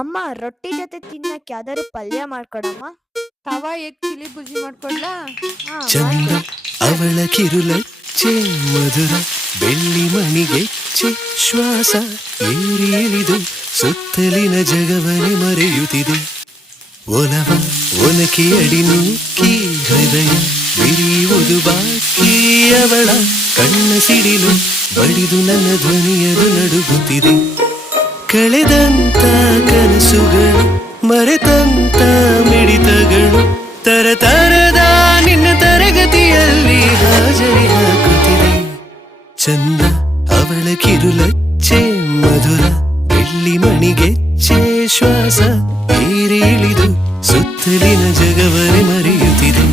ಅಮ್ಮ, ರೊಟ್ಟಿ ಜೊತೆ ತಿನ್ನಕ್ಕೆ ಯಾವ್ದಾದ್ರು ಪಲ್ಯ ಮಾಡ್ಕೊಡಮ್ಮ. ತವಾ ಎಗ್ ಚಿಲಿ ಬುರ್ಜಿ ಮಾಡ್ಕೊಡ್ಲಾ? ಚಂದ ಅವಳ ಕಿರುಲಚ್ಚೆ ಮಧುರ ಬೆಳ್ಳಿ ಮಣಿಗೆಚ್ಚೆ ಶ್ವಾಸ ಏರಿ ಇಳಿದು ಸುತ್ತಲಿನ ಜಗವನೆ ಮರೆಯುತ್ತಿದೆ. ಒಲವ ಒನಕೆ ಅಡಿ ನೂಕಿ ಹೃದಯ ಬಿರಿಯುವುದು ಬಾಕಿ. ಅವಳ ಕಣ್ಣ ಸಿಡಿಲು ಬಡಿದು ನನ್ನ ಧ್ವನಿಯದು ನಡುಗುತ್ತಿದೆ. ಕಳೆದಂತ ಕನಸುಗಳು ಮರೆತಂತ ಮಿಡಿತಗಳು ತರತರದ ನಿನ್ನ ತರಗತಿಯಲ್ಲಿ ಹಾಜರಿ ಹಾಕುತ್ತಿದೆ. ಚಂದ ಅವಳ ಕಿರುಲಚ್ಚೆ ಮಧುರ ಬೆಳ್ಳಿ ಮಣಿಗೆಚ್ಚೆ ಶ್ವಾಸ ಏರಿ ಇಳಿದು ಸುತ್ತಲಿನ ಜಗವನೆ ಮರೆಯುತ್ತಿದೆ.